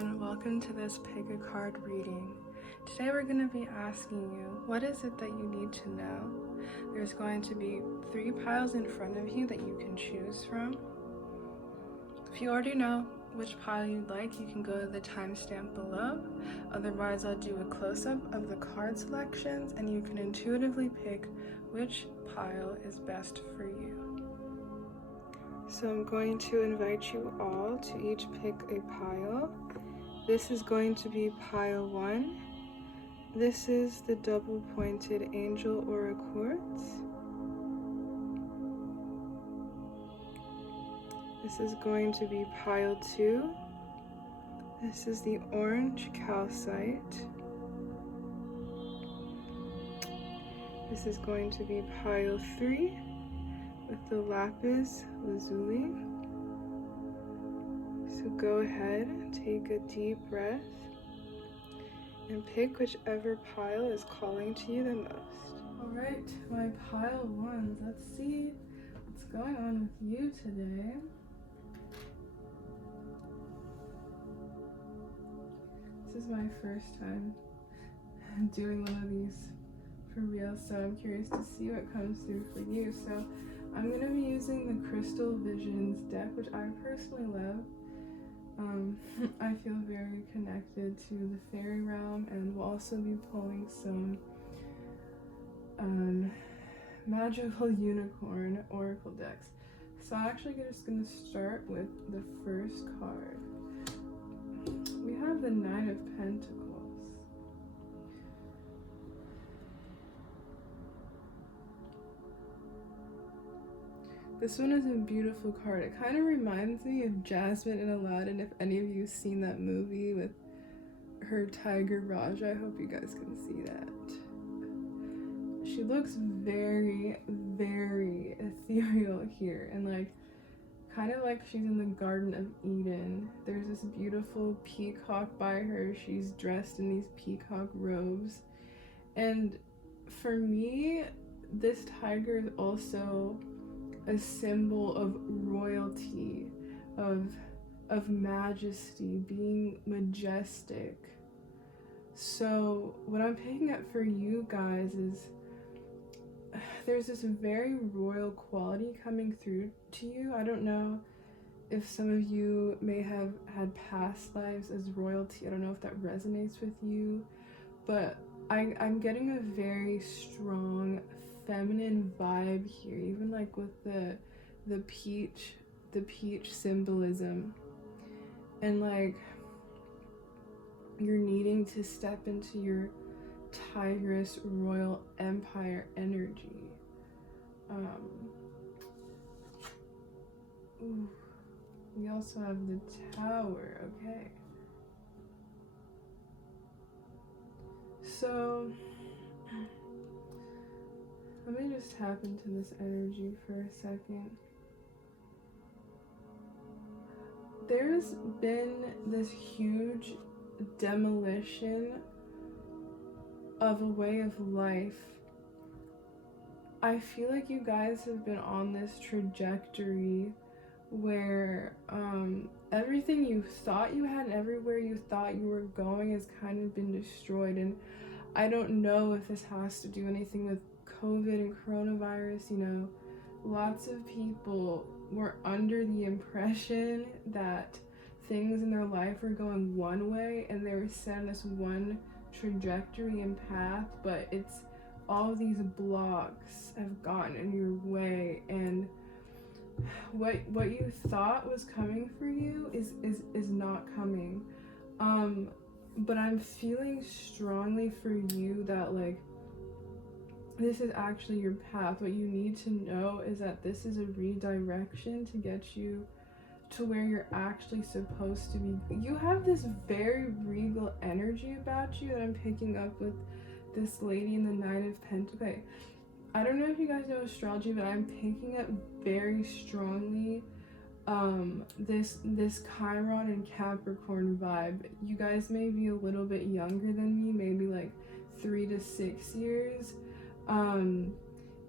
everyone, welcome to this pick a card reading. Today we're going to be asking you, what is it that you need to know? There's going to be 3 piles in front of you that you can choose from. If you already know which pile you'd like, you can go to the timestamp below. Otherwise, I'll do a close-up of the card selections and you can intuitively pick which pile is best for you. So I'm going to invite you all to each pick a pile. This is going to be pile 1. This is the double pointed angel aura quartz. This is going to be pile 2. This is the orange calcite. This is going to be pile 3 with the lapis lazuli. So go ahead, take a deep breath, and pick whichever pile is calling to you the most. Alright, my pile 1s, let's see what's going on with you today. This is my first time doing one of these for real, so I'm curious to see what comes through for you. So I'm going to be using the Crystal Visions deck, which I personally love. I feel very connected to the fairy realm, and we'll also be pulling some magical unicorn oracle decks. So I'm actually just going to start with the first card. We have the 9 of Pentacles. This one is a beautiful card. It kind of reminds me of Jasmine in Aladdin, if any of you have seen that movie with her tiger Raja. I hope you guys can see that. She looks very, very ethereal here, and like kind of like she's in the Garden of Eden. There's this beautiful peacock by her. She's dressed in these peacock robes. And for me, this tiger is also a symbol of royalty, of majesty, being majestic. So what I'm picking up for you guys is there's this very royal quality coming through to you. I don't know if some of you may have had past lives as royalty. I don't know if that resonates with you, but I'm getting a very strong feminine vibe here, even like with the peach symbolism, and like you're needing to step into your tigress royal empire energy. We also have the Tower. Okay, so let me just tap into this energy for a second. There's been this huge demolition of a way of life. I feel like you guys have been on this trajectory where everything you thought you had and everywhere you thought you were going has kind of been destroyed. And I don't know if this has to do anything with COVID and coronavirus. You know, lots of people were under the impression that things in their life were going one way and they were set on this one trajectory and path, but it's all these blocks have gotten in your way, and what you thought was coming for you is not coming. But I'm feeling strongly for you that like this is actually your path. What you need to know is that this is a redirection to get you to where you're actually supposed to be. You have this very regal energy about you that I'm picking up with this lady in the 9 of Pentacles. Okay, I don't know if you guys know astrology, but I'm picking up very strongly this Chiron and Capricorn vibe. You guys may be a little bit younger than me, maybe like 3 to 6 years.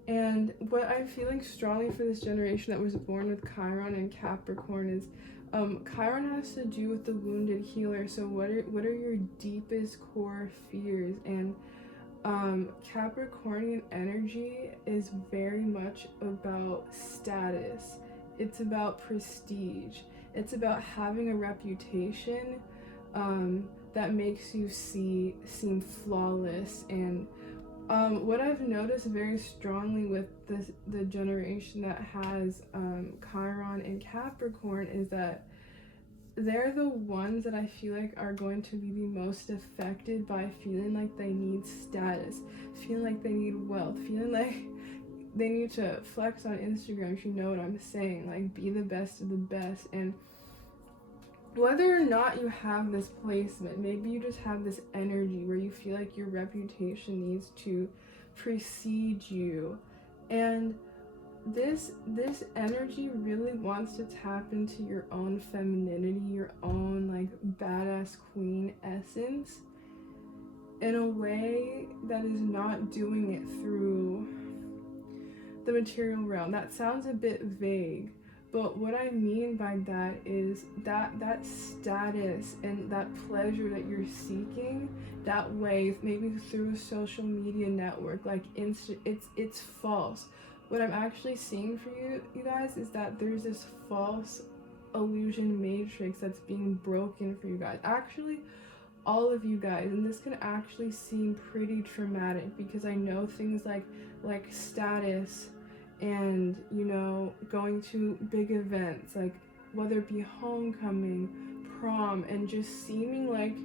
And what I'm feeling strongly for this generation that was born with Chiron and Capricorn is Chiron has to do with the wounded healer. So what are your deepest core fears? And Capricornian energy is very much about status. It's about prestige. It's about having a reputation that makes you seem flawless. And what I've noticed very strongly with the generation that has Chiron and Capricorn is that they're the ones that I feel like are going to be the most affected by feeling like they need status, feeling like they need wealth, feeling like they need to flex on Instagram, if you know what I'm saying, like be the best of the best. And whether or not you have this placement, maybe you just have this energy where you feel like your reputation needs to precede you. And this energy really wants to tap into your own femininity, your own like badass queen essence in a way that is not doing it through the material realm. That sounds a bit vague, but what I mean by that is that status and that pleasure that you're seeking that way, maybe through a social media network like it's false. What I'm actually seeing for you guys is that there's this false illusion matrix that's being broken for you guys. Actually, all of you guys, and this can actually seem pretty traumatic because I know things like status and, you know, going to big events, like whether it be homecoming, prom, and just seeming like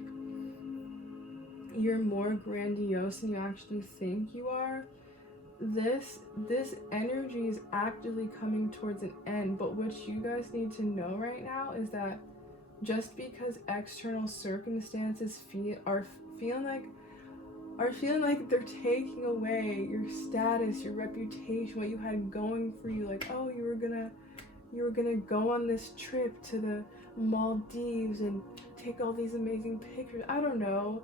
you're more grandiose than you actually think you are. This energy is actively coming towards an end, but what you guys need to know right now is that just because external circumstances are feeling like they're taking away your status, your reputation, what you had going for you, like, oh, you were gonna go on this trip to the Maldives and take all these amazing pictures. I don't know.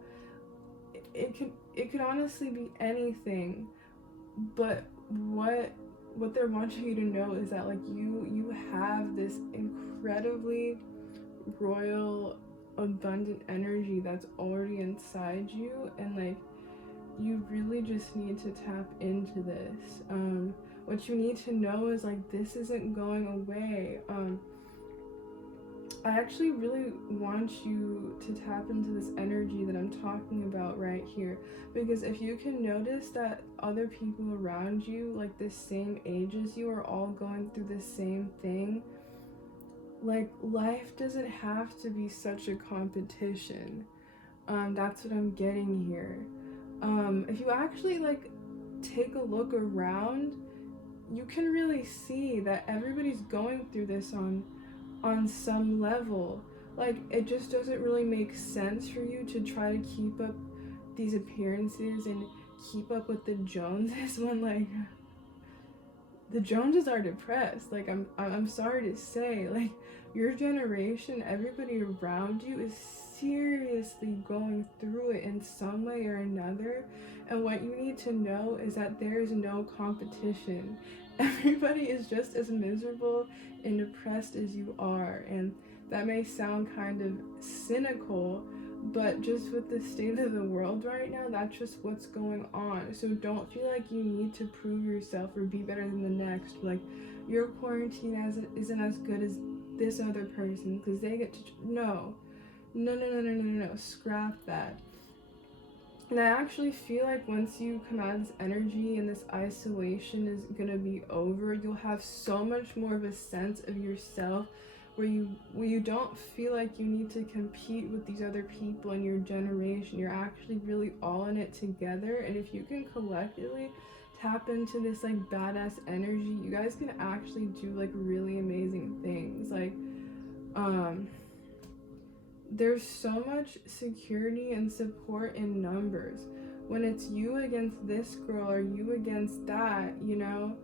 It could honestly be anything. But what they're wanting you to know is that like you have this incredibly royal, abundant energy that's already inside you, and like you really just need to tap into this. What you need to know is like this isn't going away. I actually really want you to tap into this energy that I'm talking about right here, because if you can notice that other people around you, like the same age as you, are all going through the same thing, like life doesn't have to be such a competition. That's what I'm getting here. If you actually like take a look around, you can really see that everybody's going through this on some level. Like it just doesn't really make sense for you to try to keep up these appearances and keep up with the Joneses when like the Joneses are depressed. Like I'm sorry to say, like your generation, everybody around you is seriously going through it in some way or another. And what you need to know is that there is no competition. Everybody is just as miserable and depressed as you are. And that may sound kind of cynical, but just with the state of the world right now, that's just what's going on. So don't feel like you need to prove yourself or be better than the next. Like your quarantine isn't as good as this other person because they get to no, scrap that. And I actually feel like once you come out of this energy and this isolation is gonna be over, you'll have so much more of a sense of yourself where you don't feel like you need to compete with these other people in your generation. You're actually really all in it together. And if you can collectively tap into this like badass energy, you guys can actually do like really amazing things. Like there's so much security and support in numbers. When it's you against this girl or you against that, you know,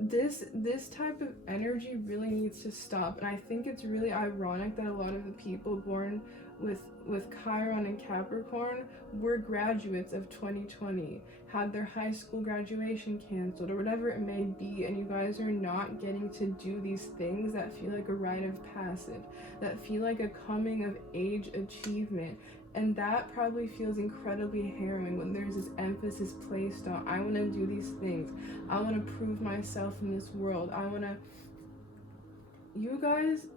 this type of energy really needs to stop. And I think it's really ironic that a lot of the people born with Chiron and Capricorn, we're graduates of 2020, had their high school graduation canceled or whatever it may be, and you guys are not getting to do these things that feel like a rite of passage, that feel like a coming of age achievement. And that probably feels incredibly harrowing when there's this emphasis placed on, I want to do these things, I want to prove myself in this world, I want to, you guys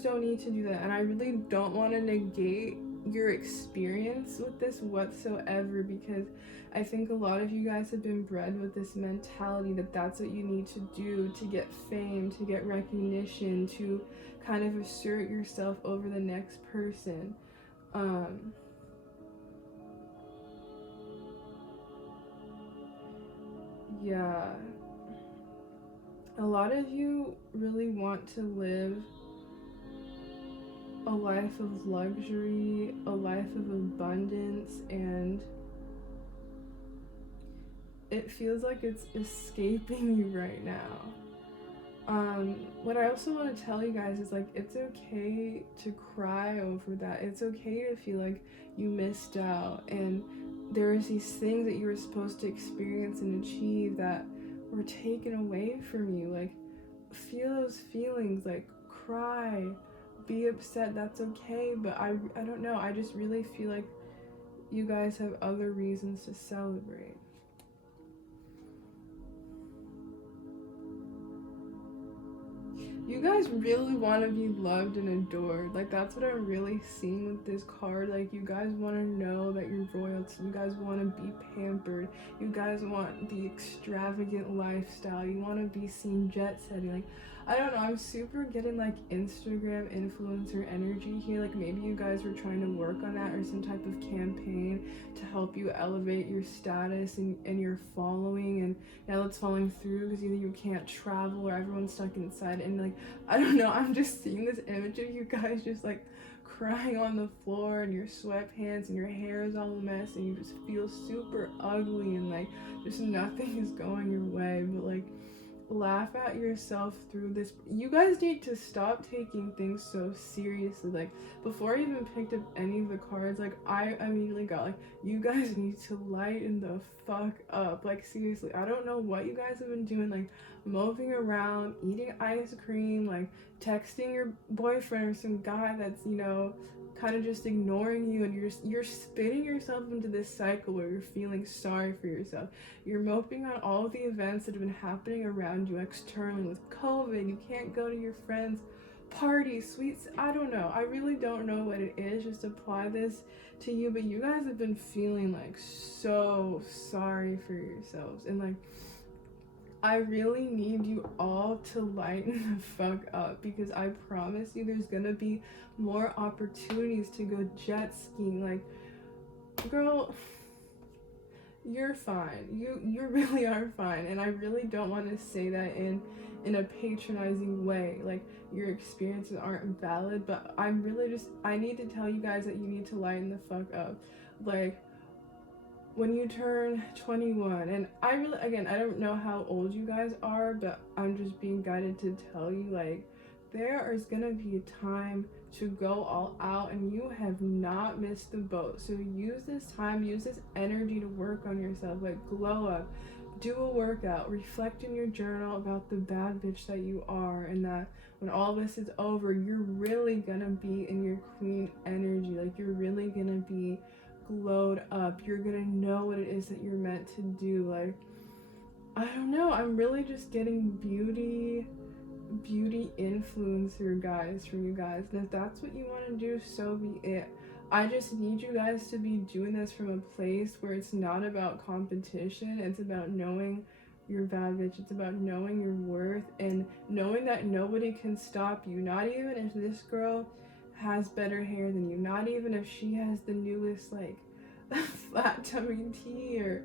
don't need to do that. And I really don't want to negate your experience with this whatsoever, because I think a lot of you guys have been bred with this mentality that that's what you need to do to get fame, to get recognition, to kind of assert yourself over the next person. Yeah, a lot of you really want to live a life of luxury, a life of abundance, and it feels like it's escaping you right now. What I also want to tell you guys is, like, it's okay to cry over that. It's okay to feel like you missed out, and there's these things that you were supposed to experience and achieve that were taken away from you. Like, feel those feelings, like, cry, be upset, that's okay. But I don't know, I just really feel like you guys have other reasons to celebrate. You guys really want to be loved and adored. Like, that's what I'm really seeing with this card. Like, you guys want to know that you're royalty. You guys want to be pampered. You guys want the extravagant lifestyle. You want to be seen jet setting. Like, I don't know, I'm super getting like Instagram influencer energy here. Like, maybe you guys were trying to work on that, or some type of campaign to help you elevate your status and your following, and now it's falling through because either you can't travel or everyone's stuck inside. And like, I don't know, I'm just seeing this image of you guys just like crying on the floor and your sweatpants and your hair is all a mess and you just feel super ugly and like just nothing is going your way. But like, laugh at yourself through this. You guys need to stop taking things so seriously. Like, before I even picked up any of the cards, like, I immediately got like, you guys need to lighten the fuck up. Like, seriously, I don't know what you guys have been doing, like moping around, eating ice cream, like texting your boyfriend or some guy that's, you know, kind of just ignoring you, and you're spinning yourself into this cycle where you're feeling sorry for yourself. You're moping on all of the events that have been happening around you externally with COVID. You can't go to your friends' parties, sweets. I don't know. I really don't know what it is. Just apply this to you. But you guys have been feeling like so sorry for yourselves, and like, I really need you all to lighten the fuck up, because I promise you there's gonna be more opportunities to go jet skiing. Like, girl, you're fine. You really are fine. And I really don't want to say that in a patronizing way. Like, your experiences aren't valid, but I'm really just, I need to tell you guys that you need to lighten the fuck up. Like, when you turn 21, and I really, again, I don't know how old you guys are, but I'm just being guided to tell you, like, there is gonna be a time to go all out, and you have not missed the boat. So use this time, use this energy to work on yourself. Like, glow up, do a workout, reflect in your journal about the bad bitch that you are, and that when all this is over, you're really gonna be in your queen energy. Like, you're really gonna be glowed up. You're gonna know what it is that you're meant to do. Like, I don't know, I'm really just getting beauty influencer guys from you guys, and if that's what you want to do, so be it. I just need you guys to be doing this from a place where it's not about competition. It's about knowing your bad bitch. It's about knowing your worth and knowing that nobody can stop you. Not even if this girl has better hair than you, not even if she has the newest like flat tummy tea or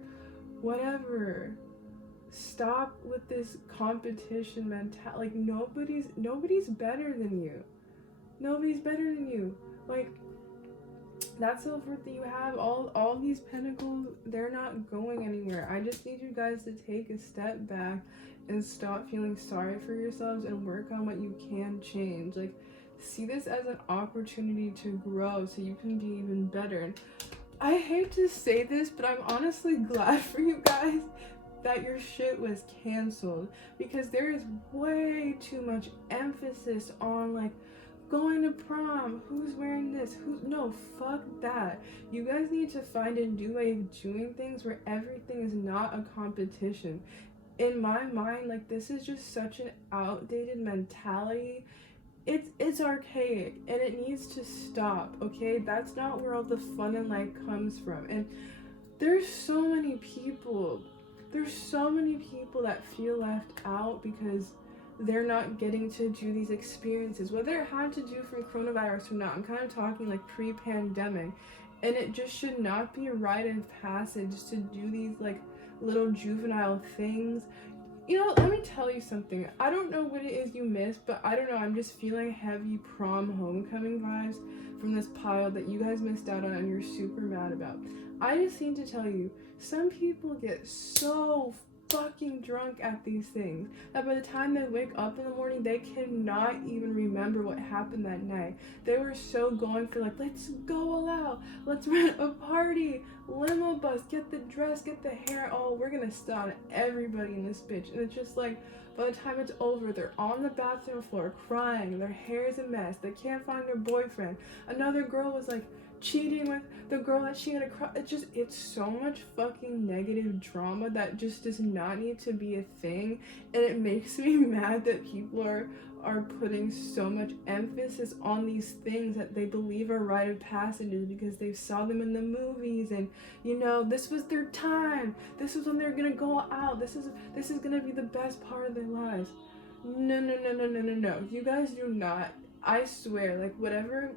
whatever. Stop with this competition mentality. Like, nobody's better than you. Nobody's better than you. Like, that self-worth that you have, all these pentacles, they're not going anywhere. I just need you guys to take a step back and stop feeling sorry for yourselves and work on what you can change. Like, See this as an opportunity to grow so you can be even better. And I hate to say this, but I'm honestly glad for you guys that your shit was canceled, because there is way too much emphasis on like going to prom, who's wearing this, no, fuck that. You guys need to find a new way of doing things where everything is not a competition. In my mind, like, this is just such an outdated mentality. It's archaic and it needs to stop, okay? That's not where all the fun in life comes from. And there's so many people that feel left out because they're not getting to do these experiences, whether it had to do from coronavirus or not. I'm kind of talking like pre-pandemic, and it just should not be a rite of passage to do these like little juvenile things. You know, let me tell you something. I don't know what it is you missed, but I don't know, I'm just feeling heavy prom homecoming vibes from this pile that you guys missed out on and you're super mad about. I just need to tell you, some people get so fucking drunk at these things that by the time they wake up in the morning, they cannot even remember what happened that night. They were so going for like, let's go all out, let's rent a party, limo bus, get the dress, get the hair, oh, we're gonna stun everybody in this bitch. And it's just like, by the time it's over, they're on the bathroom floor crying, their hair is a mess, they can't find their boyfriend. Another girl was like cheating with the girl that she had a crush. It's so much fucking negative drama that just does not need to be a thing. And it makes me mad that people are putting so much emphasis on these things that they believe are rite of passages because they saw them in the movies, and you know, this was their time, this is when they're gonna go out, this is gonna be the best part of their lives. No, you guys do not. I swear, like, whatever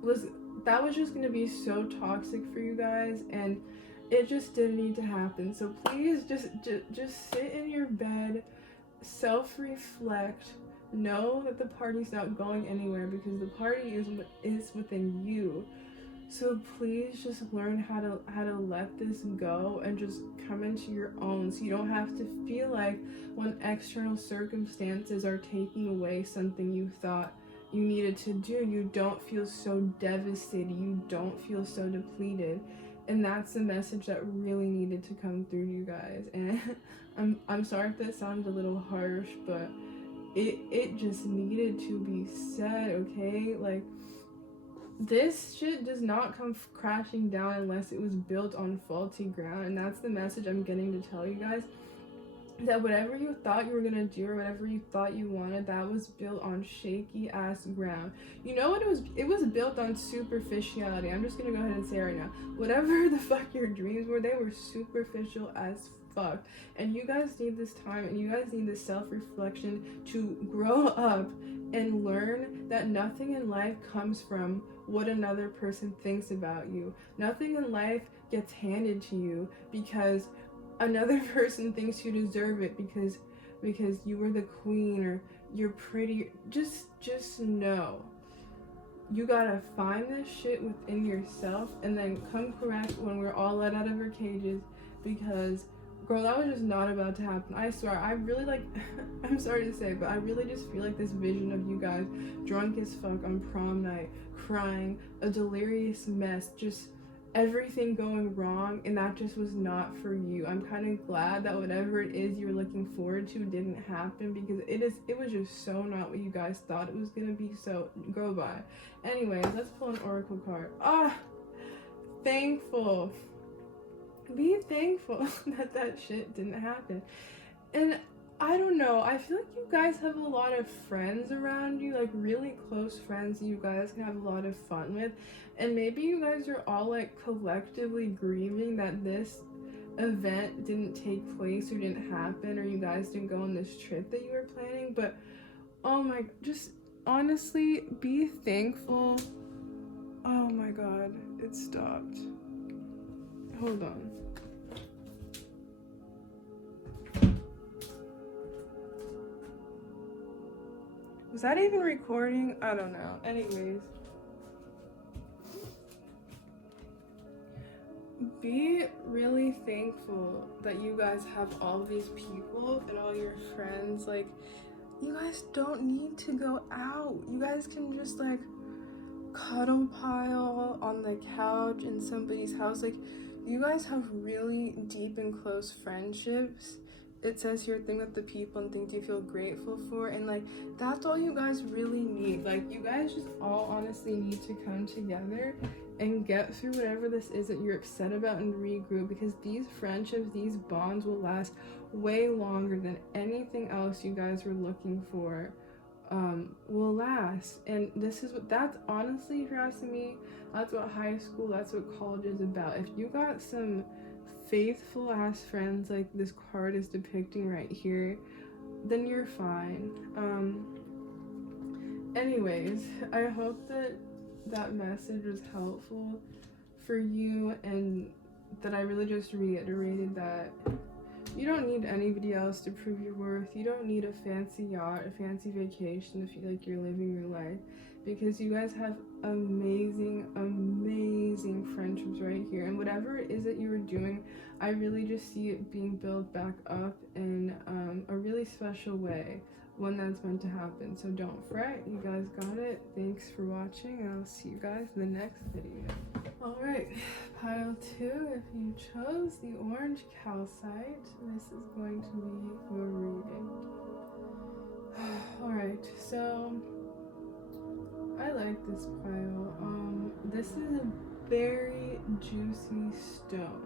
was, that was just gonna be so toxic for you guys, and it just didn't need to happen. So please just sit in your bed, self-reflect, know that the party's not going anywhere because the party is within you. So please just learn how to let this go and just come into your own, so you don't have to feel like when external circumstances are taking away something you thought you needed to do, you don't feel so devastated, you don't feel so depleted. And that's the message that really needed to come through to you guys. And I'm sorry if that sounds a little harsh, but it just needed to be said, okay? Like, this shit does not come crashing down unless it was built on faulty ground. And that's the message I'm getting to tell you guys. That whatever you thought you were gonna do or whatever you thought you wanted, that was built on shaky ass ground. You know what it was built on superficiality. I'm just gonna go ahead and say it right now. Whatever the fuck your dreams were, they were superficial as fuck. And you guys need this time, and you guys need this self-reflection to grow up and learn that nothing in life comes from what another person thinks about you. Nothing in life gets handed to you because another person thinks you deserve it because you were the queen or you're pretty. Just know, you gotta find this shit within yourself and then come correct when we're all let out of our cages, because girl, that was just not about to happen. I swear, I really like I'm sorry to say, but I really just feel like this vision of you guys drunk as fuck on prom night, crying, a delirious mess, just everything going wrong, and that just was not for you. I'm kind of glad that whatever it is you were looking forward to didn't happen, because it was just so not what you guys thought it was gonna be. So go by. Anyways, let's pull an oracle card. Thankful. Be thankful that shit didn't happen. And I don't know, I feel like you guys have a lot of friends around you, like really close friends you guys can have a lot of fun with. And maybe you guys are all like collectively grieving that this event didn't take place or didn't happen, or you guys didn't go on this trip that you were planning. But oh my, just honestly be thankful. Oh my god, it stopped. Hold on. Was that even recording? I don't know. Anyways. Be really thankful that you guys have all these people and all your friends. Like, you guys don't need to go out. You guys can just like cuddle pile on the couch in somebody's house. Like, you guys have really deep and close friendships. It says here, think of the people and things you feel grateful for, and like that's all you guys really need. Like, you guys just all honestly need to come together and get through whatever this is that you're upset about and regroup, because these friendships, these bonds will last way longer than anything else you guys were looking for will last. And this is what, that's honestly, if you're asking me, that's what high school, that's what college is about. If you got some faithful ass friends like this card is depicting right here, then you're fine. Anyways, I hope that that message was helpful for you, and that I really just reiterated that you don't need anybody else to prove your worth. You don't need a fancy yacht, a fancy vacation to feel like you're living your life, because you guys have amazing friendships right here. And whatever it is that you were doing, I really just see it being built back up in a really special way, one that's meant to happen. So don't fret, you guys got it. Thanks for watching, and I'll see you guys in the next video. Alright, pile 2, if you chose the orange calcite, this is going to be your reading. Alright, so I like this pile. This is a very juicy stone.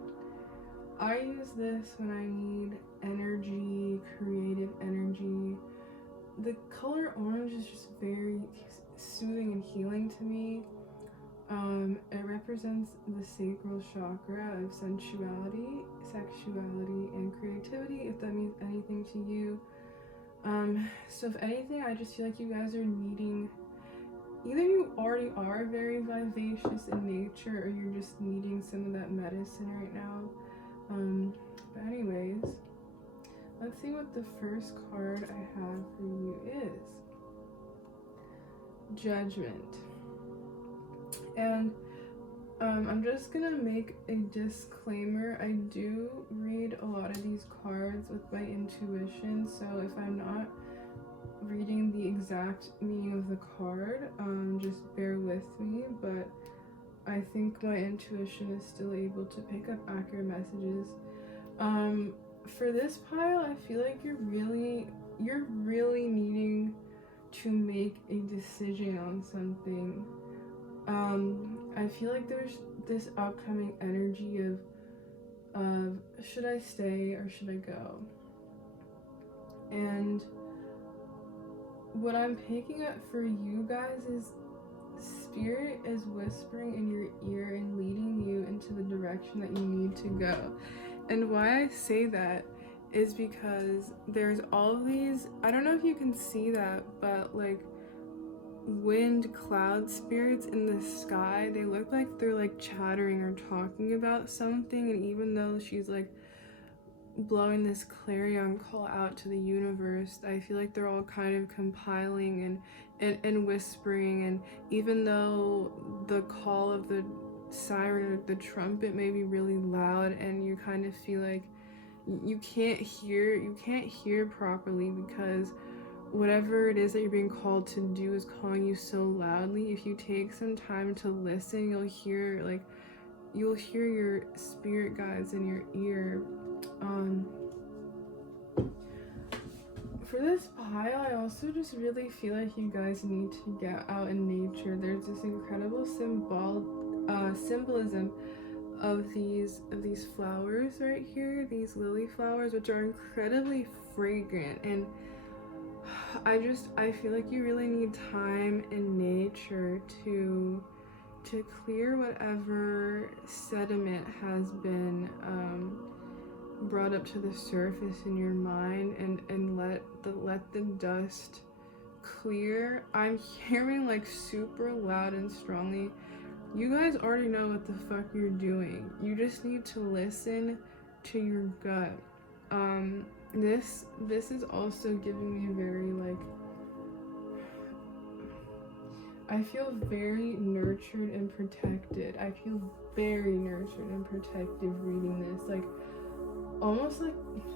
I use this when I need energy, creative energy. The color orange is just very soothing and healing to me. It represents the sacral chakra of sensuality, sexuality, and creativity, if that means anything to you. So if anything, I just feel like you guys are needing, either you already are very vivacious in nature, or you're just needing some of that medicine right now. But anyways, let's see what the first card I have for you is. Judgment. And I'm just gonna make a disclaimer. I do read a lot of these cards with my intuition, so if I'm not reading the exact meaning of the card, just bear with me. But I think my intuition is still able to pick up accurate messages. For this pile, I feel like you're really needing to make a decision on something. I feel like there's this upcoming energy of should I stay or should I go? And what I'm picking up for you guys is Spirit is whispering in your ear and leading you into the direction that you need to go. And why I say that is because there's all of these, I don't know if you can see that, but like wind cloud spirits in the sky. They look like they're like chattering or talking about something, and even though she's like blowing this clarion call out to the universe, I feel like they're all kind of compiling and whispering. And even though the call of the siren or the trumpet may be really loud, and you kind of feel like you can't hear properly, because whatever it is that you're being called to do is calling you so loudly. If you take some time to listen, you'll hear your spirit guides in your ear. For this pile, I also just really feel like you guys need to get out in nature. There's this incredible symbolism of these flowers right here, these lily flowers, which are incredibly fragrant. And I feel like you really need time in nature to clear whatever sediment has been brought up to the surface in your mind, and let the dust clear. I'm hearing like super loud and strongly, you guys already know what the fuck you're doing. You just need to listen to your gut. This is also giving me very like, I feel very nurtured and protected. I feel very nurtured and protective reading this. Like, almost like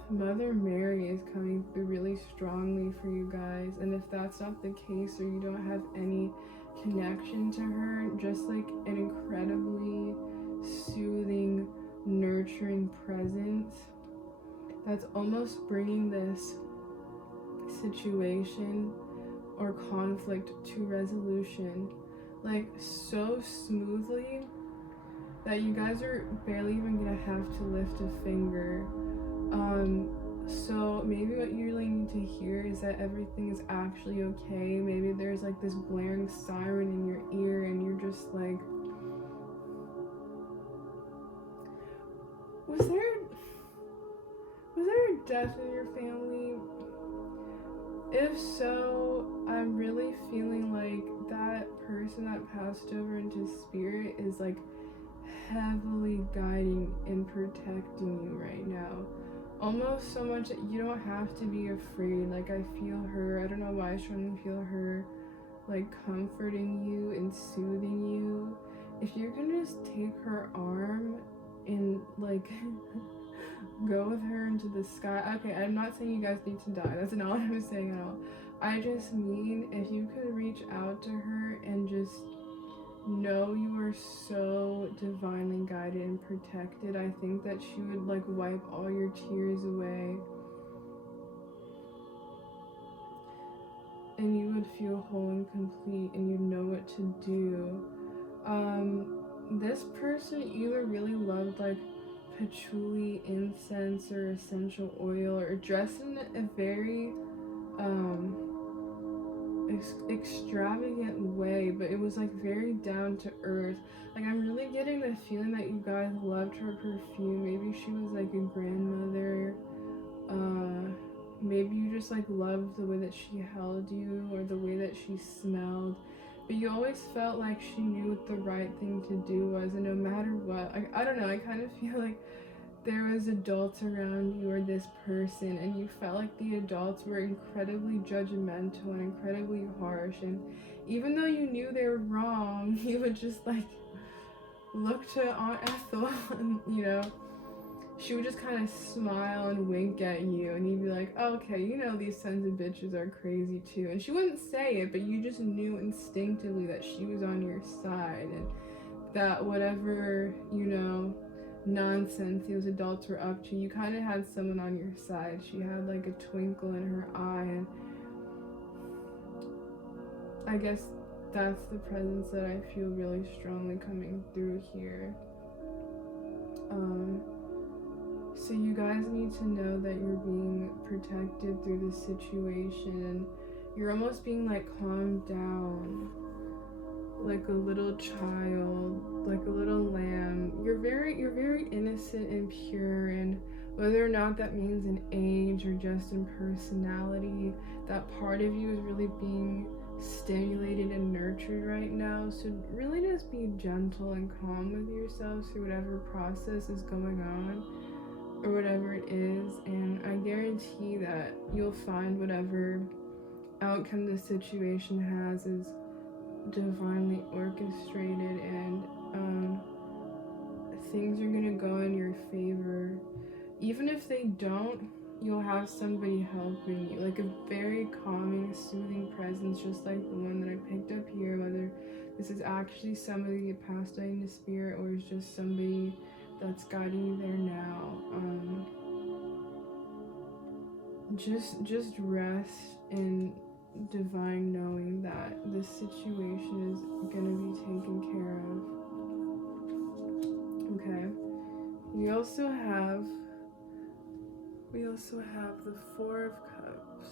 Mother Mary is coming through really strongly for you guys. guys. And if that's not the case, or you don't have any connection to her, just like an incredibly soothing, nurturing presence that's almost bringing this situation or conflict to resolution like so smoothly that you guys are barely even gonna have to lift a finger. So maybe what you really need to hear is that everything is actually okay. Maybe there's like this blaring siren in your ear and you're just like, was there a death in your family? If so, I'm really feeling like that person that passed over into spirit is like heavily guiding and protecting you right now. Almost so much that you don't have to be afraid. Like, I feel her, I don't know why I strongly feel her like comforting you and soothing you. If you can just take her arm and like go with her into the sky. Okay, I'm not saying you guys need to die. That's not what I was saying at all. I just mean if you could reach out to her and just know you are so divinely guided and protected, I think that she would like wipe all your tears away and you would feel whole and complete and you'd know what to do. This person either really loved like patchouli incense or essential oil, or dressed in a very extravagant way, but it was like very down to earth. Like, I'm really getting the feeling that you guys loved her perfume. Maybe she was like a grandmother. Maybe you just like loved the way that she held you or the way that she smelled, but you always felt like she knew what the right thing to do was. And no matter what, I don't know, I kind of feel like there was adults around you or this person, and you felt like the adults were incredibly judgmental and incredibly harsh, and even though you knew they were wrong, you would just like look to Aunt Ethel and, you know, she would just kind of smile and wink at you, and you'd be like, oh, okay, you know, these sons of bitches are crazy too. And she wouldn't say it, but you just knew instinctively that she was on your side, and that whatever, you know, nonsense those adults were up to, you kind of had someone on your side. She had like a twinkle in her eye, and I guess that's the presence that I feel really strongly coming through here. So you guys need to know that you're being protected through this situation, and you're almost being like calmed down, like a little child, like a little lamb. You're very innocent and pure, and whether or not that means in age or just in personality, that part of you is really being stimulated and nurtured right now. So really just be gentle and calm with yourself through whatever process is going on or whatever it is, and I guarantee that you'll find whatever outcome the situation has is divinely orchestrated, and things are gonna go in your favor. Even if they don't, you'll have somebody helping you, like a very calming, soothing presence, just like the one that I picked up here, whether this is actually somebody that passed away into spirit or is just somebody that's guiding you there now. Just rest in divine knowing that this situation is gonna be taken care of. Okay. We also have the Four of Cups.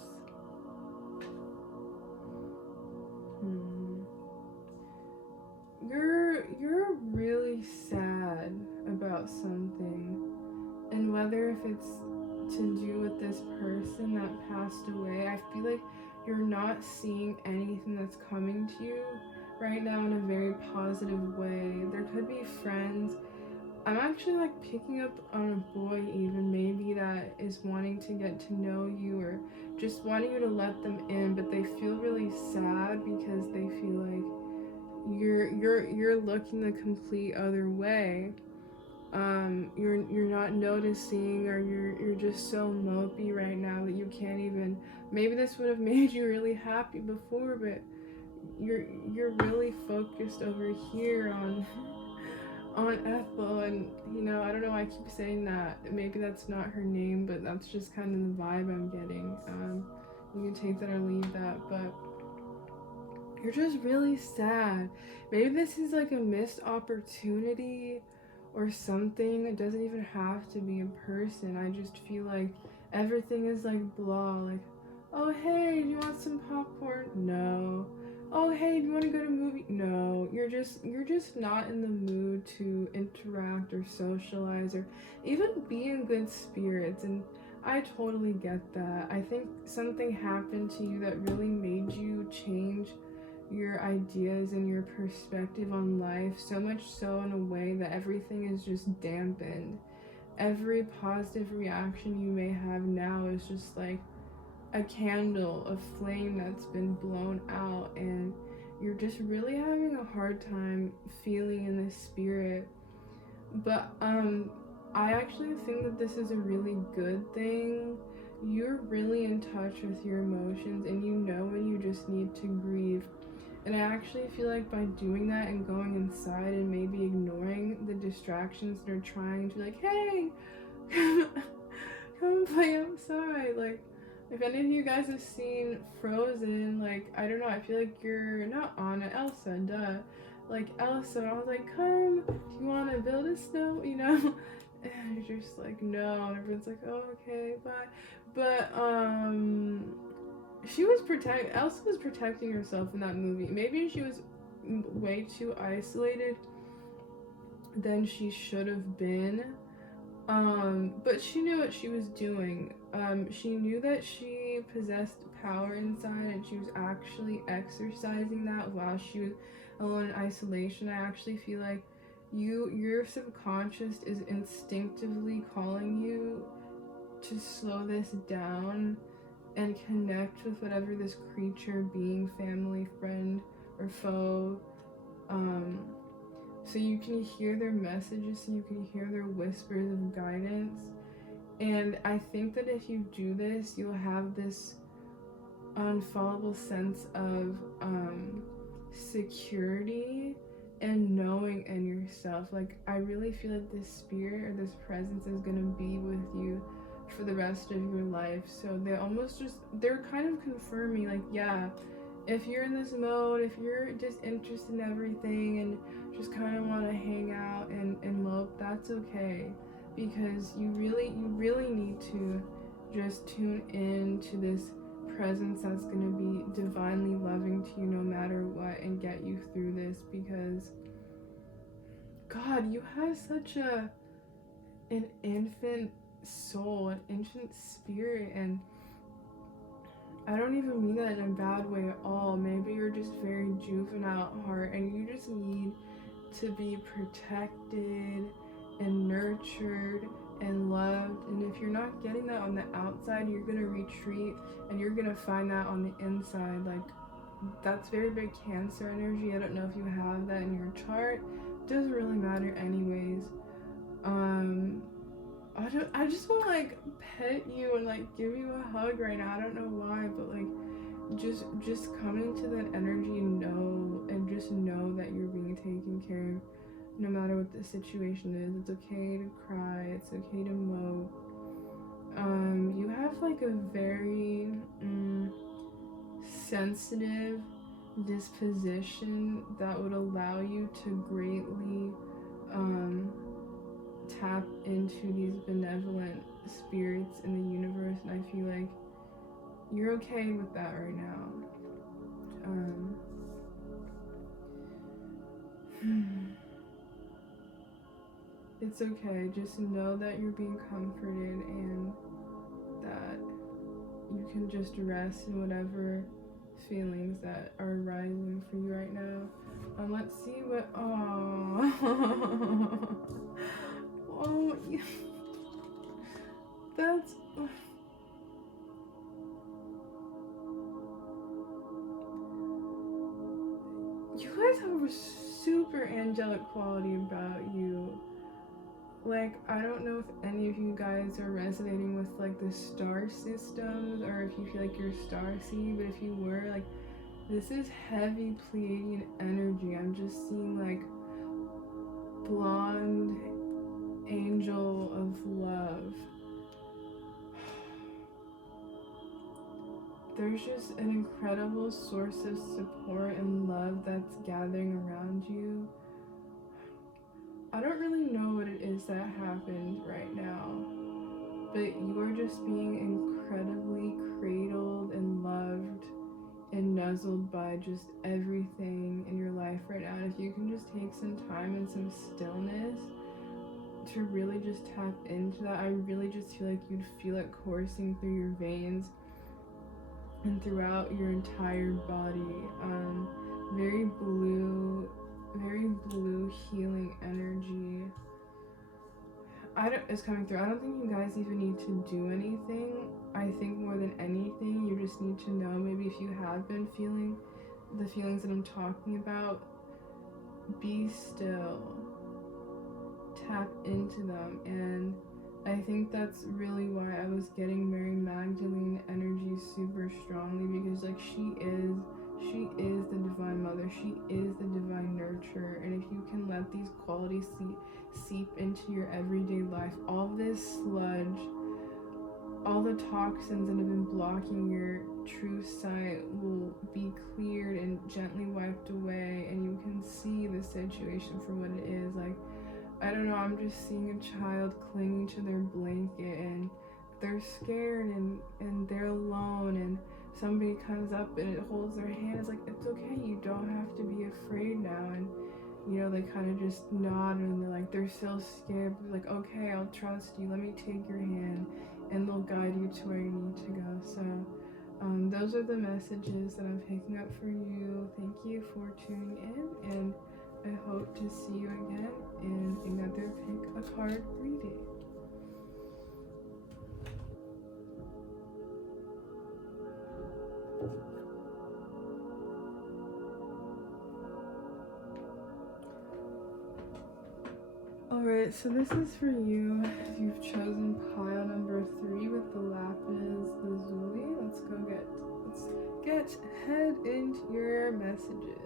You're really sad about something, and whether if it's to do with this person that passed away, I feel like you're not seeing anything that's coming to you right now in a very positive way. There could be friends. I'm actually like picking up on a boy even, maybe, that is wanting to get to know you or just wanting you to let them in, but they feel really sad because they feel like you're looking the complete other way. You're not noticing, or you're just so mopey right now that you can't even maybe this would have made you really happy before, but you're really focused over here on Ethel, and I don't know why I keep saying that. Maybe that's not her name, but that's just kind of the vibe I'm getting. You can take that or leave that, but you're just really sad. Maybe this is like a missed opportunity or something. It doesn't even have to be a person. I just feel like everything is like blah. Like, oh hey, do you want some popcorn? No. Oh hey, do you want to go to a movie? No. You're just not in the mood to interact or socialize or even be in good spirits. And I totally get that. I think something happened to you that really made you change your ideas and your perspective on life, so much so in a way that everything is just dampened. Every positive reaction you may have now is just like a candle, a flame that's been blown out, and you're just really having a hard time feeling in the spirit. But I actually think that this is a really good thing. You're really in touch with your emotions, and you know when you just need to grieve. And I actually feel like by doing that and going inside and maybe ignoring the distractions that are trying to, like, hey, come play outside. Like, if any of you guys have seen Frozen, like, I don't know, I feel like you're not Anna, Elsa, duh. Like, Elsa, I was like, come, do you want to build a snow, And you're just like, no. And everyone's like, oh, okay, bye. But, Elsa was protecting herself in that movie. Maybe she was way too isolated than she should have been. But she knew what she was doing. She knew that she possessed power inside, and she was actually exercising that while she was alone in isolation. I actually feel like your subconscious is instinctively calling you to slow this down and connect with whatever this creature, being, family, friend, or foe, so you can hear their messages, so you can hear their whispers of guidance. And I think that if you do this, you'll have this unfallible sense of security and knowing in yourself. Like, I really feel like this spirit or this presence is going to be with you for the rest of your life. So they're kind of confirming, like, yeah, if you're in this mode, if you're just interested in everything and just kind of want to hang out and mope, that's okay, because you really need to just tune in to this presence that's going to be divinely loving to you no matter what and get you through this, because God, you have such an infant soul, an infant spirit, and I don't even mean that in a bad way at all. Maybe you're just very juvenile at heart and you just need to be protected and nurtured and loved. And if you're not getting that on the outside, you're gonna retreat and you're gonna find that on the inside. Like, that's very big Cancer energy. I don't know if you have that in your chart. It doesn't really matter anyways. I just want to like pet you and like give you a hug right now. I don't know why, but like just come into that energy and just know that you're being taken care of no matter what the situation is. It's okay to cry, it's okay to mope. You have like a very sensitive disposition that would allow you to greatly tap into these benevolent spirits in the universe, and I feel like you're okay with that right now. It's okay. Just know that you're being comforted and that you can just rest in whatever feelings that are rising for you right now. Let's see what. Oh, yeah. That's. You guys have a super angelic quality about you. like, I don't know if any of you guys are resonating with like the star systems, or if you feel like you're star seed, but if you were, like, this is heavy Pleiadian energy. I'm just seeing like blonde angel of love. There's just an incredible source of support and love that's gathering around you. I don't really know what it is that happened right now, but you are just being incredibly cradled and loved and nuzzled by just everything in your life right now. And if you can just take some time and some stillness to really just tap into that, I really just feel like you'd feel it coursing through your veins and throughout your entire body. Very blue healing energy. It's coming through. I don't think you guys even need to do anything. I think more than anything, you just need to know, maybe if you have been feeling the feelings that I'm talking about, be still, tap into them. And I think that's really why I was getting Mary Magdalene energy super strongly, because like she is the divine mother, she is the divine nurturer. And if you can let these qualities seep into your everyday life, all this sludge, all the toxins that have been blocking your true sight will be cleared and gently wiped away, and you can see the situation for what it is. Like, I don't know, I'm just seeing a child clinging to their blanket, and they're scared, and they're alone, and somebody comes up and it holds their hand. It's like, it's okay, you don't have to be afraid now. And you know, they kind of just nod, and they're like, they're still scared, but like, okay, I'll trust you, let me take your hand, and they'll guide you to where you need to go. So those are the messages that I'm picking up for you. Thank you for tuning in, and I hope to see you again in another Pick a Card reading. Alright, so this is for you if you've chosen pile number 3 with the lapis lazuli. Let's head into your messages.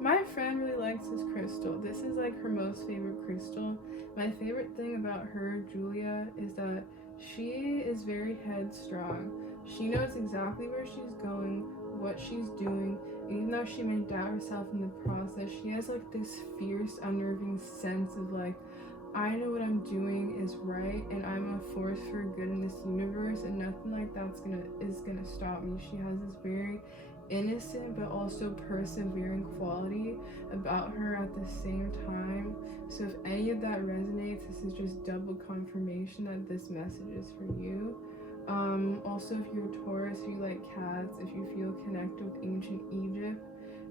My friend really likes this crystal. This is like her most favorite crystal. My favorite thing about her, Julia, is that she is very headstrong. She knows exactly where she's going, what she's doing. Even though she may doubt herself in the process, she has like this fierce, unnerving sense of like, I know what I'm doing is right, and I'm a force for good in this universe, and nothing like that's gonna stop me. She has this very innocent but also persevering quality about her at the same time. So if any of that resonates, this is just double confirmation that this message is for you. Also, if you're a Taurus, if you like cats, if you feel connected with ancient Egypt,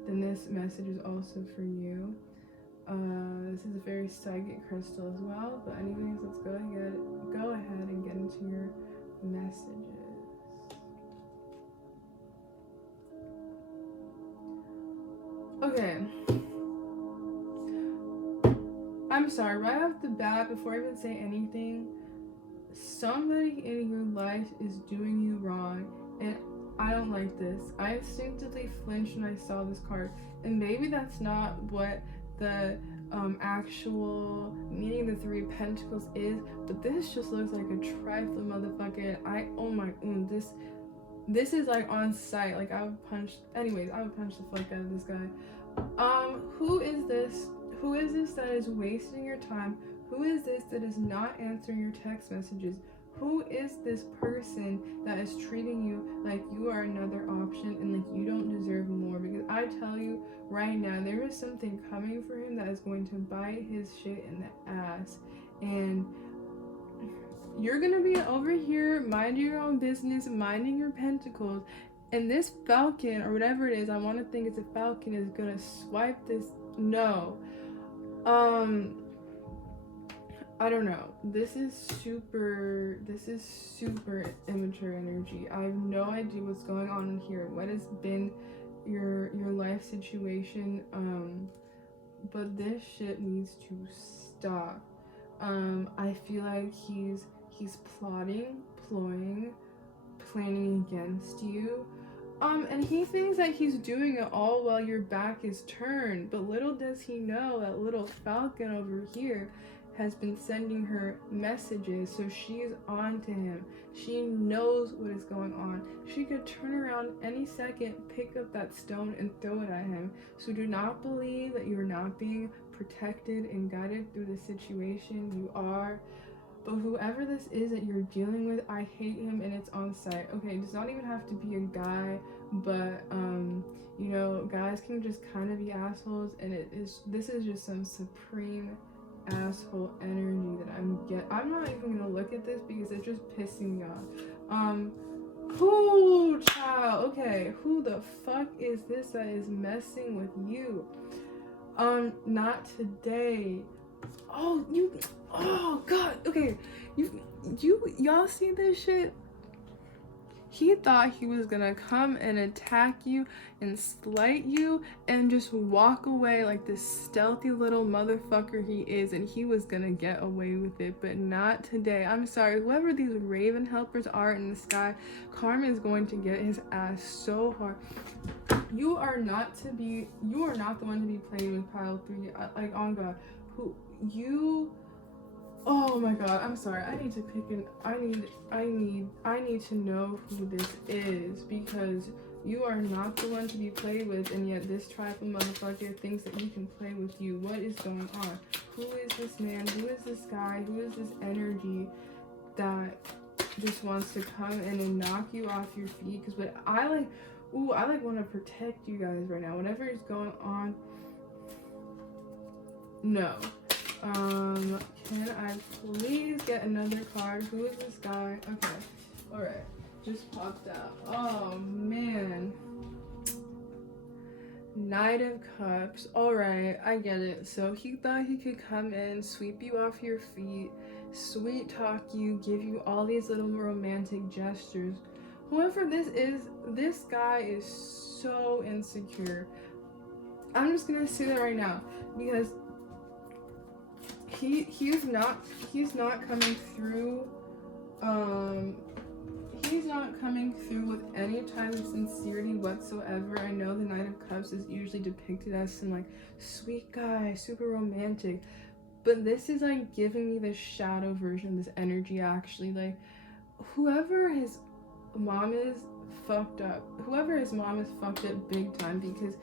then this message is also for you. This is a very psychic crystal as well, but anyways, let's go ahead and get into your messages. Okay. I'm sorry, right off the bat, before I even say anything, somebody in your life is doing you wrong, and I don't like this. I instinctively flinched when I saw this card, and maybe that's not what the actual meaning of the 3 of Pentacles is, but this just looks like a trifling motherfucker. This is like on sight. Like, I would punch the fuck out of this guy. Who is this? Who is this that is wasting your time? Who is this that is not answering your text messages? Who is this person that is treating you like you are another option and like you don't deserve more? Because I tell you right now, there is something coming for him that is going to bite his shit in the ass. And you're gonna be over here minding your own business, minding your pentacles, and this falcon, or whatever it is, I want to think it's a falcon, is gonna swipe this. No. I don't know. This is super immature energy. I have no idea what's going on in here. What has been your life situation? but this shit needs to stop. I feel like he's plotting, ploying, planning against you. And he thinks that he's doing it all while your back is turned, but little does he know that little Falcon over here has been sending her messages, so she's on to him. She knows what is going on. She could turn around any second, pick up that stone, and throw it at him. So do not believe that you're not being protected and guided through the situation. You are. But whoever this is that you're dealing with, I hate him and it's on sight. Okay, it does not even have to be a guy, but you know, guys can just kind of be assholes, and this is just some supreme asshole energy that I'm not even gonna look at this because it's just pissing me off. Who, child? Okay, who the fuck is this that is messing with you? Not today. Oh god, okay, y'all see this shit? He thought he was gonna come and attack you and slight you and just walk away like this stealthy little motherfucker he is, and he was gonna get away with it, but not today. I'm sorry, whoever these raven helpers are in the sky, Karma is going to get his ass so hard. You are not the one to be playing with Pile 3. Like, on God, oh my god, I'm sorry. I need to know who this is, because you are not the one to be played with, and yet this tribal motherfucker thinks that he can play with you. What is going on? Who is this man? Who is this guy? Who is this energy that just wants to come in and knock you off your feet? Because I want to protect you guys right now. Whatever is going on, no. Can I please get another card? Who is this guy? Okay, alright, just popped out. Oh man. Knight of Cups. Alright, I get it. So he thought he could come in, sweep you off your feet, sweet talk you, give you all these little romantic gestures. Whoever this is, this guy is so insecure. I'm just gonna say that right now, because he's not coming through he's not coming through with any type of sincerity whatsoever. I know the Knight of Cups is usually depicted as some like sweet guy, super romantic, but this is like giving me the shadow version of this energy. Actually, like, whoever his mom is fucked up big time, because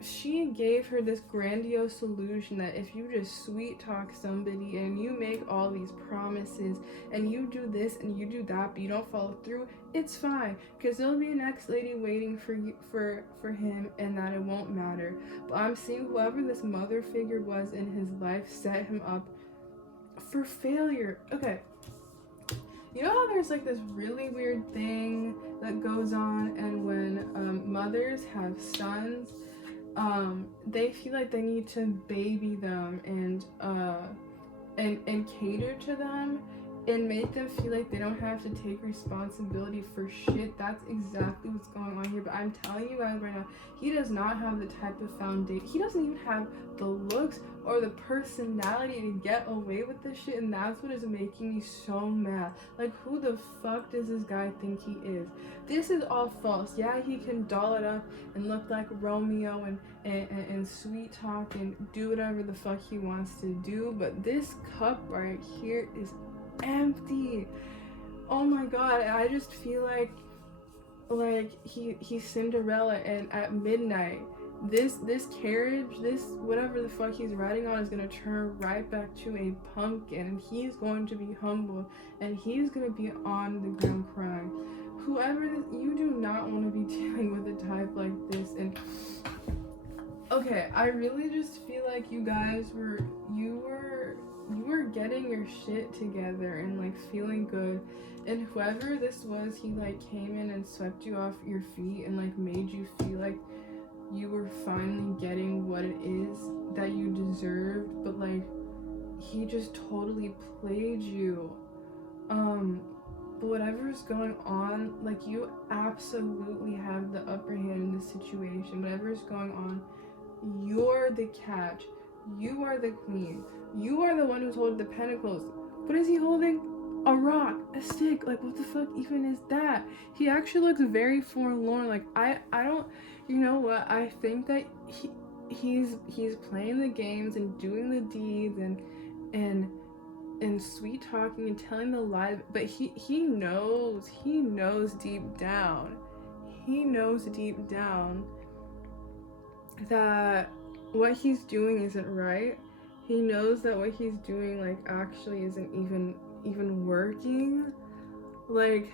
she gave her this grandiose solution that if you just sweet talk somebody and you make all these promises and you do this and you do that but you don't follow through, it's fine, because there'll be an ex-lady waiting for you for him, and that it won't matter. But I'm seeing whoever this mother figure was in his life set him up for failure. Okay, you know how there's like this really weird thing that goes on, and when mothers have sons, they feel like they need to baby them and cater to them and make them feel like they don't have to take responsibility for shit. That's exactly what's going on here. But I'm telling you guys right now, he does not have the type of foundation. He doesn't even have the looks or the personality to get away with this shit, and that's what is making me so mad. Like, who the fuck does this guy think he is? This is all false. Yeah, he can doll it up and look like Romeo and sweet talk and do whatever the fuck he wants to do, but this cup right here is empty. Oh my god, I just feel like he's Cinderella, and at midnight this carriage, this whatever the fuck he's riding on, is gonna turn right back to a pumpkin, and he's going to be humbled, and he's gonna be on the ground crying. Whoever this, you do not want to be dealing with a type like this. And okay, I really just feel like you guys were getting your shit together and like feeling good, and whoever this was, he like came in and swept you off your feet and like made you feel like you were finally getting what it is that you deserved, but like he just totally played you. But whatever's going on, like, you absolutely have the upper hand in this situation. Whatever's going on, You're the catch. You are the queen. You are the one who's holding the pentacles. What is he holding? A rock, a stick. Like, what the fuck even is that? He actually looks very forlorn. Like, I don't, you know what? I think that he's playing the games and doing the deeds and sweet talking and telling the lie, but he knows deep down, he knows deep down that what he's doing isn't right. He knows that what he's doing, like, actually isn't even working. Like,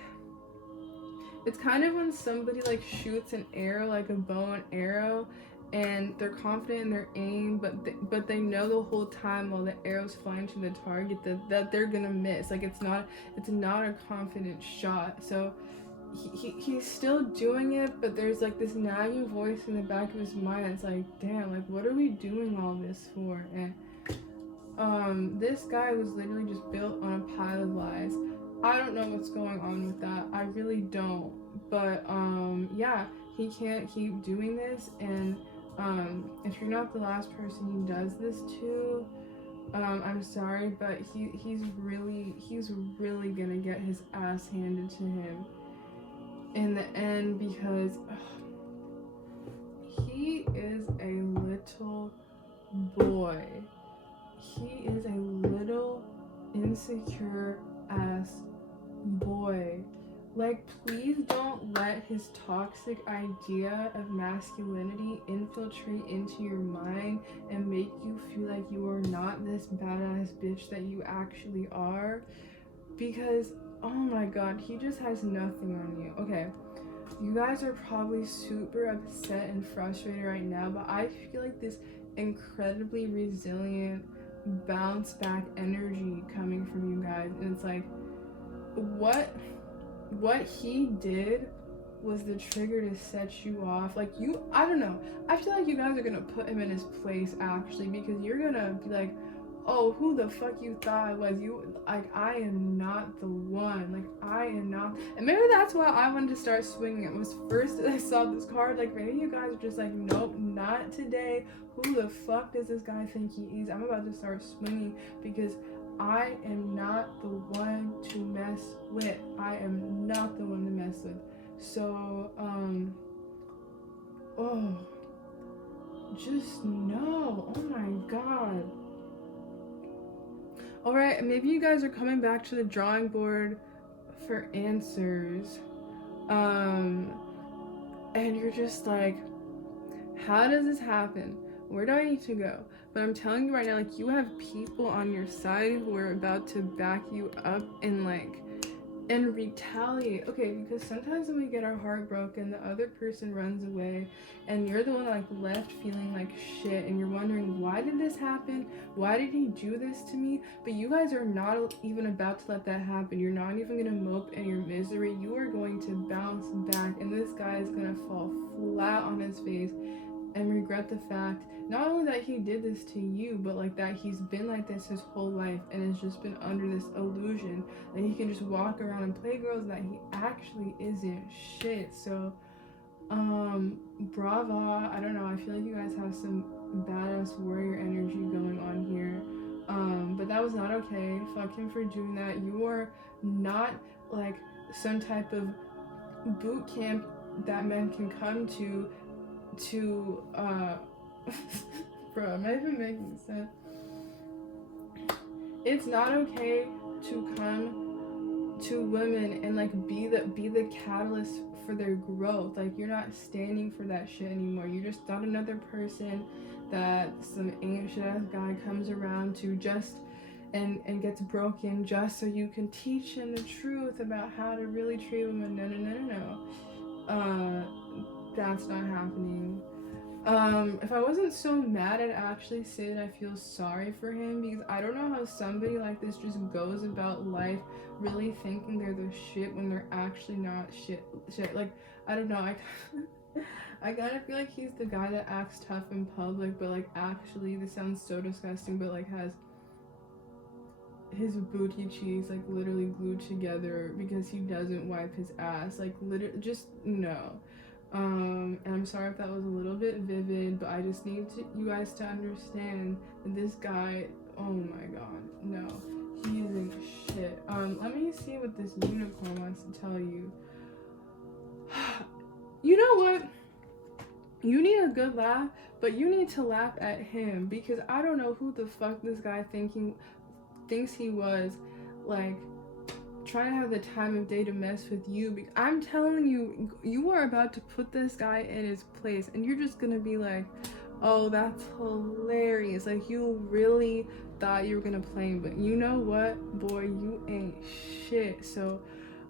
it's kind of when somebody, like, shoots an arrow, like a bow and arrow, and they're confident in their aim, but they know the whole time while the arrow's flying to the target that they're gonna miss. Like, it's not a confident shot. So he's still doing it, but there's, like, this nagging voice in the back of his mind that's like, damn, like, what are we doing all this for? And this guy was literally just built on a pile of lies. I don't know what's going on with that. I really don't. But yeah, he can't keep doing this. And if you're not the last person he does this to, I'm sorry, but he's really gonna get his ass handed to him in the end, because he is a little boy. He is a little insecure ass boy. Like, please don't let his toxic idea of masculinity infiltrate into your mind and make you feel like you are not this badass bitch that you actually are. Because, oh my god, he just has nothing on you. Okay, you guys are probably super upset and frustrated right now, but I feel like this incredibly resilient bounce back energy coming from you guys. And it's like, what he did was the trigger to set you off. Like, I don't know, I feel like you guys are gonna put him in his place, actually, because you're gonna be like, oh, who the fuck you thought I was? You, like, I am not the one. Like, I am not. And maybe that's why I wanted to start swinging. It was first I saw this card, like, maybe you guys are just like, nope, not today. Who the fuck does this guy think he is? I'm about to start swinging because I am not the one to mess with. I am not the one to mess with. So, oh, just no. Oh my god. Alright, maybe you guys are coming back to the drawing board for answers. And you're just like, how does this happen? Where do I need to go? But I'm telling you right now, like, you have people on your side who are about to back you up and, like, and retaliate. Okay, because sometimes when we get our heart broken, the other person runs away and you're the one, like, left feeling like shit, and you're wondering, why did this happen? Why did he do this to me? But you guys are not even about to let that happen. You're not even gonna mope in your misery. You are going to bounce back, and this guy is gonna fall flat on his face and regret the fact not only that he did this to you, but, like, that he's been like this his whole life and has just been under this illusion that he can just walk around and play girls, that he actually isn't shit. So brava. I don't know, I feel like you guys have some badass warrior energy going on here. But that was not okay. Fuck him for doing that. You are not, like, some type of boot camp that men can come to bro, am I even making sense? It's not okay to come to women and, like, be the catalyst for their growth. Like, you're not standing for that shit anymore. You're just not another person that some ancient ass guy comes around to just and gets broken just so you can teach him the truth about how to really treat women. No. That's not happening. If I wasn't so mad, I'd actually say that I feel sorry for him, because I don't know how somebody like this just goes about life really thinking they're the shit when they're actually not shit. Like, I don't know, I kind of feel like he's the guy that acts tough in public, but, like, actually, this sounds so disgusting, but, like, has his booty cheeks, like, literally glued together because he doesn't wipe his ass. Like, literally, just no. And I'm sorry if that was a little bit vivid, but I just need you guys to understand that this guy, oh my god, no, he isn't shit. Let me see what this unicorn wants to tell you. You know what? You need a good laugh, but you need to laugh at him, because I don't know who the fuck this guy thinks he was, like, trying to have the time of day to mess with you. I'm telling you, you are about to put this guy in his place, and you're just gonna be like, oh, that's hilarious. Like, you really thought you were gonna play him, but you know what, boy, you ain't shit. So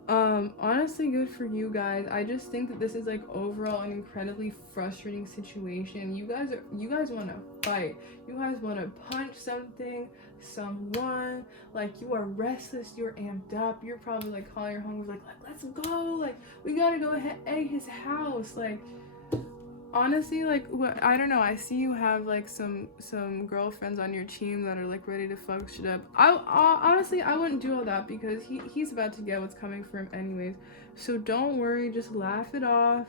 honestly, good for you guys. I just think that this is, like, overall an incredibly frustrating situation. You guys want to fight. You guys want to punch someone. Like, you are restless. You're amped up. You're probably, like, calling your homies, like let's go. Like, we gotta go egg his house. Like, honestly, like, what, I don't know, I see you have, like, some girlfriends on your team that are, like, ready to fuck shit up. Honestly, I wouldn't do all that, because he's about to get what's coming for him anyways. So don't worry, just laugh it off,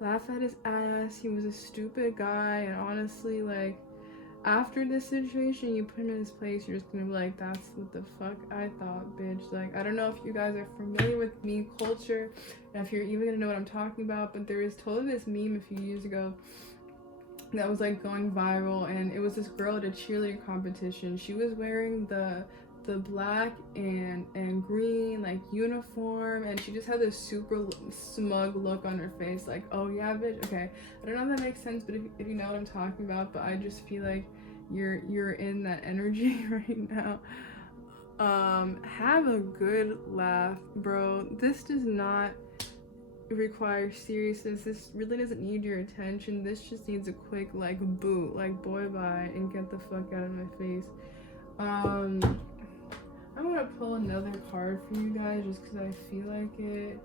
laugh at his ass. He was a stupid guy, and honestly, like, after this situation, you put him in his place, you're just gonna be like, that's what the fuck I thought, bitch. Like, I don't know if you guys are familiar with meme culture, and if you're even gonna know what I'm talking about, but there was totally this meme a few years ago that was, like, going viral, and it was this girl at a cheerleading competition. She was wearing the black and green, like, uniform, and she just had this super smug look on her face, like, oh yeah, bitch. Okay, I don't know if that makes sense, but if you know what I'm talking about. But I just feel like you're in that energy right now. Have a good laugh, bro. This does not require seriousness. This really doesn't need your attention. This just needs a quick, like, boot, like, boy bye, and get the fuck out of my face. I'm gonna pull another card for you guys, just because I feel like it.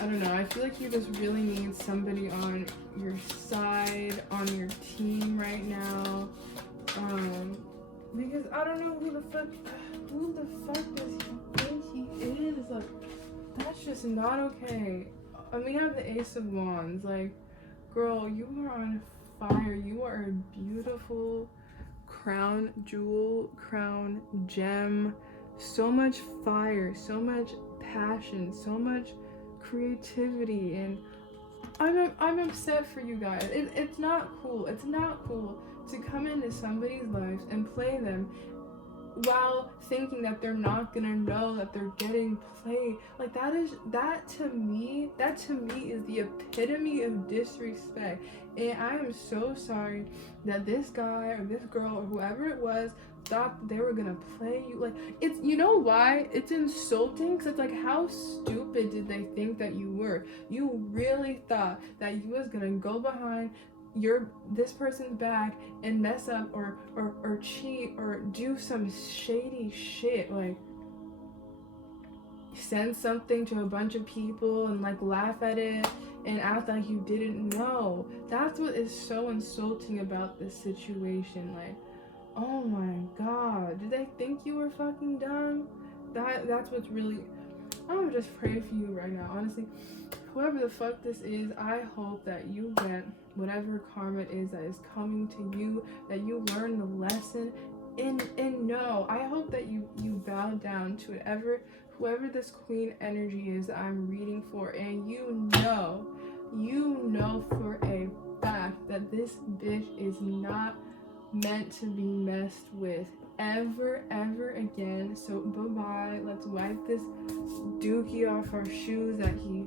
I don't know, I feel like you just really need somebody on your side, on your team right now. Because I don't know who the fuck does he think he is? Like, that's just not okay. And we have the Ace of Wands. Like, girl, you are on fire. You are a beautiful crown jewel, crown gem. So much fire, so much passion, so much creativity, and I'm upset for you guys. It's not cool. It's not cool to come into somebody's lives and play them while thinking that they're not gonna know that they're getting played. Like, that to me is the epitome of disrespect. And I am so sorry that this guy or this girl or whoever it was thought that they were gonna play you. Like, it's, you know why it's insulting? Because it's like, how stupid did they think that you were? You really thought that you was gonna go behind this person's back and mess up or cheat or do some shady shit, like send something to a bunch of people and, like, laugh at it and act like you didn't know. That's what is so insulting about this situation. Like, oh my god, did they think you were fucking dumb? That's what's really, I'm gonna just pray for you right now, honestly. Whoever the fuck this is, I hope that you get whatever karma it is that is coming to you, that you learn the lesson, and no, I hope that you bow down to whoever this queen energy is that I'm reading for, and you know for a fact that this bitch is not meant to be messed with ever again. So bye-bye. Let's wipe this dookie off our shoes that he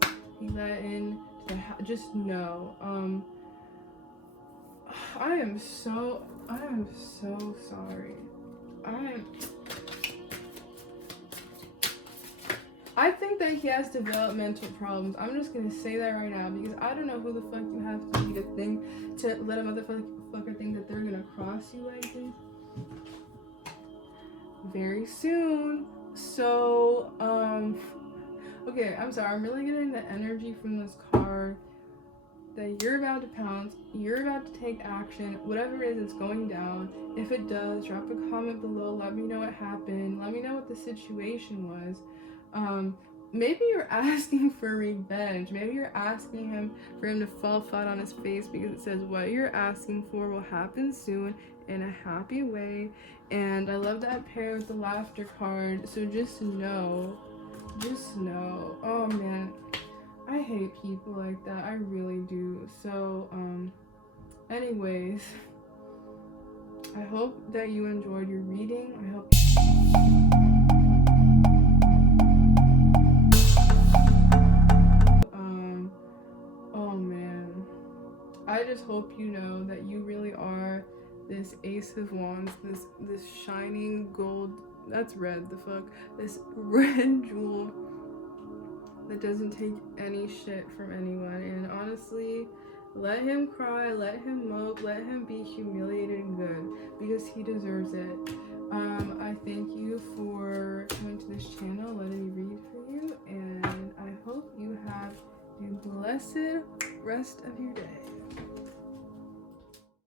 let in to the house. Just know, I am so sorry. I think that he has developmental problems. I'm just gonna say that right now, because I don't know who the fuck you have to be to let a motherfucker think that they're gonna cross you like this very soon. So, okay, I'm sorry. I'm really getting the energy from this card that you're about to pounce, you're about to take action, whatever it is, it's going down. If it does, drop a comment below, let me know what happened, let me know what the situation was. maybe you're asking for revenge. Maybe you're asking him for him to fall flat on his face, because it says what you're asking for will happen soon in a happy way. And I love that pair with the laughter card. So just know. Oh man, I hate people like that. I really do. So, anyways, I hope that you enjoyed your reading. I hope. Oh man, I just hope you know that you really are this Ace of Wands, this shining gold. That's red. The fuck, this red jewel that doesn't take any shit from anyone. And honestly, let him cry, let him mope, let him be humiliated and good, because he deserves it. I thank you for coming to this channel, letting me read for you, and I hope you have a blessed rest of your day.